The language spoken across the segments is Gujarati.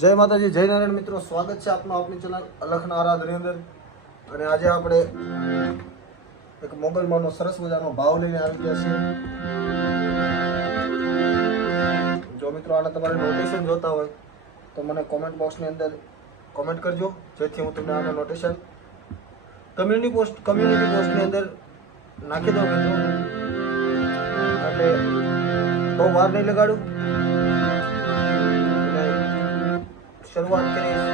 જય માતાજી, જય નારાયણ મિત્રો, સ્વાગત છે આપનું આપણી ચેનલ અલખના આરાધની અંદર. અને આજે આપણે એક મોગલમાનો સરસ મજાનો ભાવ લઈને આવી ગયા છીએ. જો મિત્રો આને તમારે નોટેશન જોતા હોય તો મને કોમેન્ટ બોક્સની અંદર કોમેન્ટ કરજો, જેથી હું તમને આનું નોટેશન કમ્યુનિટી પોસ્ટની અંદર નાખી દઉં મિત્રો. એટલે બહુ વાર નહીં લગાડું, શરૂઆત કરીશ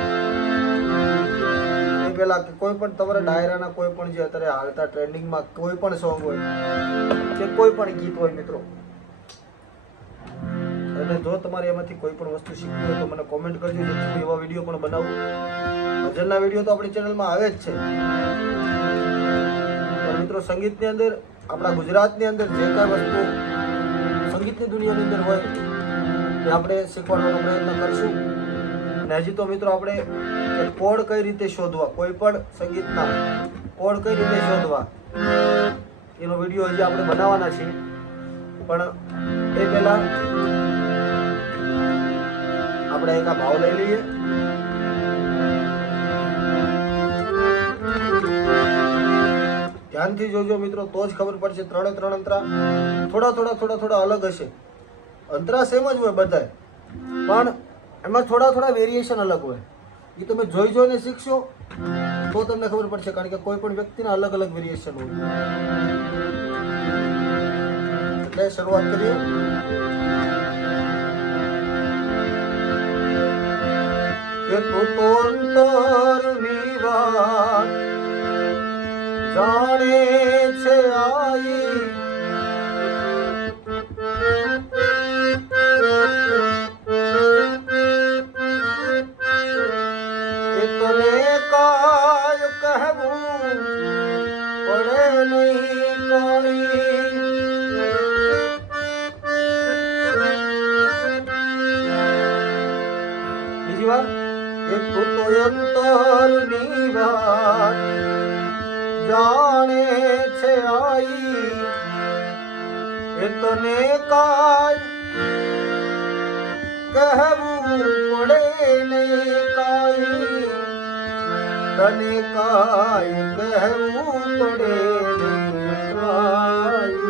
એ પહેલા કે કોઈ પણ તમારા ડાયરાના કોઈ પણ જે અત્યારે હાલતા ટ્રેન્ડિંગમાં કોઈ પણ સોંગ હોય કે કોઈ પણ ગીત હોય મિત્રો, અને જો તમારે એમાંથી કોઈ પણ વસ્તુ શીખવી હોય તો મને કોમેન્ટ કરજો, જેથી હું એવા વિડીયો પણ બનાવું. ભજનના વિડીયો તો આપણી ચેનલમાં આવે જ છે, પણ મિત્રો સંગીતની અંદર આપણા ગુજરાતની અંદર જે કાંઈ વસ્તુ સંગીતની દુનિયાની અંદર હોય એ આપણે શીખવાડવાનો પ્રયત્ન કરશું. અને હજી તો મિત્રો આપણે કોડ કઈ રીતે શોધવા, કોઈ પણ સંગીતના કોડ કઈ રીતે શોધવા એનો વિડીયો હજી આપણે બનાવવાના છીએ. પણ એ પહેલા આપણે એક આ ભાવ લઈ લઈએ. ધ્યાનથી જોજો મિત્રો, તો જ ખબર પડશે. ત્રણે ત્રણ અંતરા થોડા અલગ હશે. અંતરા સેમ જ હોય બધાય, પણ એમાં થોડા વેરિએશન અલગ હોય. એ તમે જોઈને શીખશો તો તમને ખબર પડશે, કારણ કે કોઈ પણ વ્યક્તિના અલગ અલગ વેરિએશન હોય. એટલે શરૂઆત કરીએ. કે તું તો અંતરની વાત જાણે છે આઈ, અંતરની વાત જાણે છે આઈ, એ તને કાય કહેવું પડે નહીં કાઈ, તને કાય કહેવું પડે નહીં કાઈ.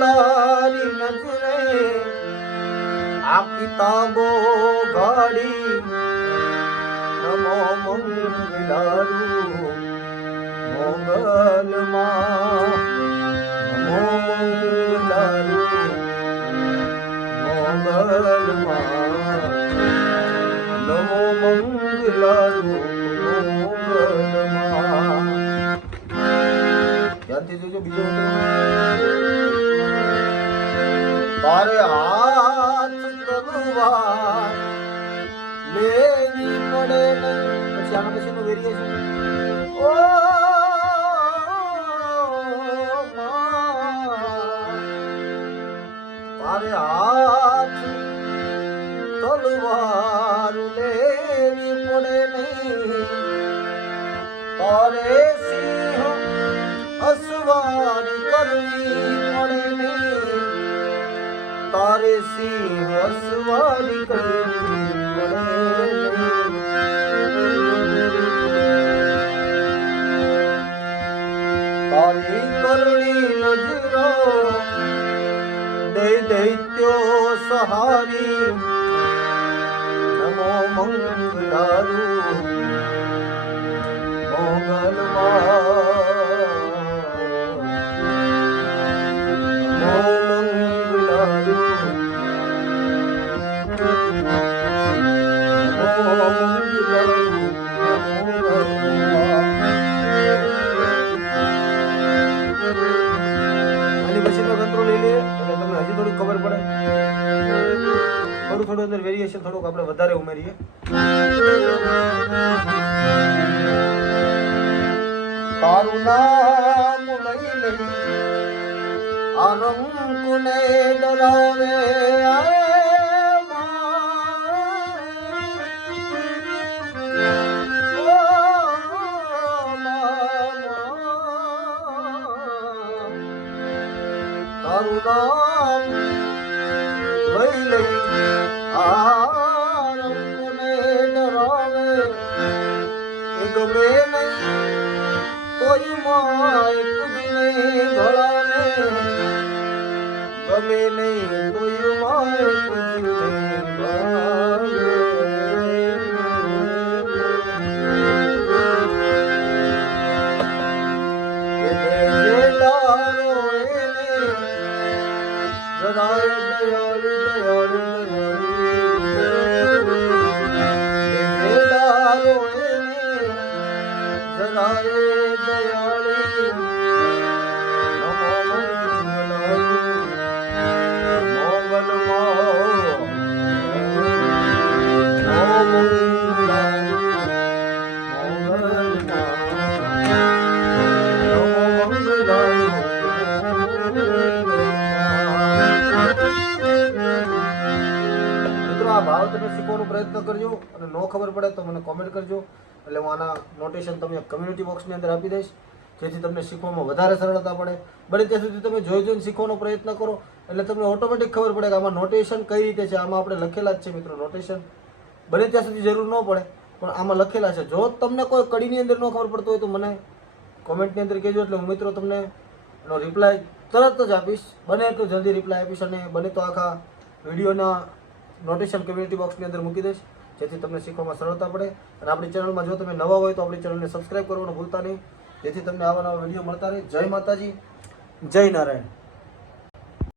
તારી નજરે આ કિતાબો ગાડી, નમો મંગલારું મોગલમાં, નમો મંગલારું મોગલમાં, નમો મંગલારું મોગલમાં. ધ્યાનથી જોજો બીજો. તારે હાથ તલવાર લેવી પડે નહીં. પછી આના પછીનું વેરિએશન. ઓ તારે હાથ તલવાર લેવી પડે નહીં, તારે સિંહ અસવારી કરવી પડે નહીં, તારે સિંહ અસવારી કરવી પડે નહીં. તારી કરણી નજરો દૈત્યો સહારી, નમો મંગલારું મોગલમાં, ખબર પડે. થોડું અંદર વેરિએશન થોડુંક આપણે વધારે ઉમેરીએ. તારું નામ લઈ લઈ આ રંગને ડરાવે, તારું નામ લઈ લઈ આ રંગને ડરાવે એ ગમે નહીં તોય માય તુજને ભળાવે ગમે નહીં તોય માય તુજને ભળાવે જરાય દયાળી દારો એને જરાય દયાળી નમો આ ભાવ તમે શીખવાનો પ્રયત્ન કરજો અને ન ખબર પડે તો મને કોમેન્ટ કરજો એટલે હું આના નોટેશન તમને કમ્યુનિટી બોક્સની અંદર આપી દઈશ જેથી તમને શીખવામાં વધારે સરળતા પડે. બને ત્યાં સુધી તમે જોઈને શીખવાનો પ્રયત્ન કરો એટલે તમને ઓટોમેટિક ખબર પડે કે આમાં નોટેશન કઈ રીતે છે. આમાં આપણે લખેલા જ છે મિત્રો નોટેશન. બને ત્યાં સુધી જરૂર ન પડે પણ આમાં લખેલા છે. જો તમને કોઈ કડીની અંદર ન ખબર પડતો હોય તો મને કોમેન્ટની અંદર કહેજો એટલે હું મિત્રો તમને એનો રિપ્લાય તરત જ આપીશ. બને તો જલ્દી રિપ્લાય આપીશ અને બને તો આખા વિડીયોના નોટેશન કમ્યુનિટી બોક્સની અંદર મૂકી દઈશ જેથી તમને શીખવામાં સરળતા પડે. અને આપણી ચેનલમાં જો તમે નવા હોય તો આપણી ચેનલને સબસ્ક્રાઈબ કરવાનું ભૂલતા નહીં જેથી તમને આવા નવા વિડીયો મળતા રહે. જય માતાજી, જય નારાયણ.